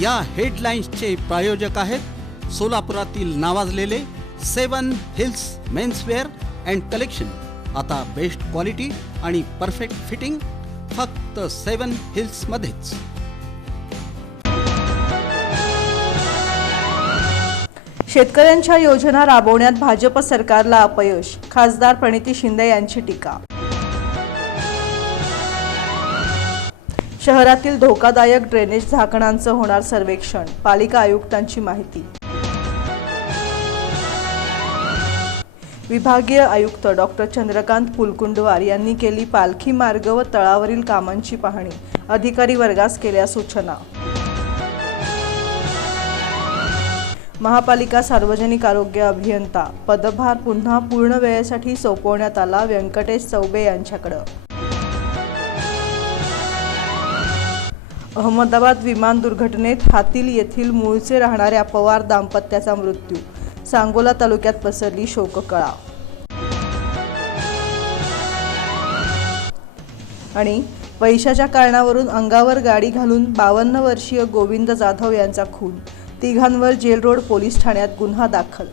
या हेडलाईन्सचे प्रायोजक आहेत सोलापुरातील नावाजलेले 7 हिल्स मेन्सवेअर अँड कलेक्शन। आता बेस्ट क्वालिटी आणि परफेक्ट फिटिंग फक्त 7 हिल्स मध्येच। शेतकऱ्यांच्या योजना राबवण्यात भाजप सरकारला अपयश, खासदार प्रणिती शिंदे यांची टीका। शहरातील धोकादायक ड्रेनेज झाकणांचं होणार सर्वेक्षण, पालिका आयुक्तांची माहिती। विभागीय आयुक्त डॉक्टर चंद्रकांत पुलकुंडवार यांनी केली पालखी मार्ग व तळावरील कामांची पाहणी, अधिकारी वर्गास केल्या सूचना। महापालिका सार्वजनिक आरोग्य अभियंता पदभार पुन्हा पूर्ण वेळेसाठी सोपवण्यात आला, व्यंकटेश चौबे यांच्याकडे। अहमदाबाद विमान दुर्घटनेत हातील येथील मूळचे राहणाऱ्या पवार दाम्पत्याचा मृत्यू, सांगोला तालुक्यात पसरली शोककळा। आणि पैशाच्या कारणावरून अंगावर गाडी घालून 52 वर्षीय गोविंद जाधव यांचा खून, तिघांवर जेल रोड पोलीस ठाण्यात गुन्हा दाखल।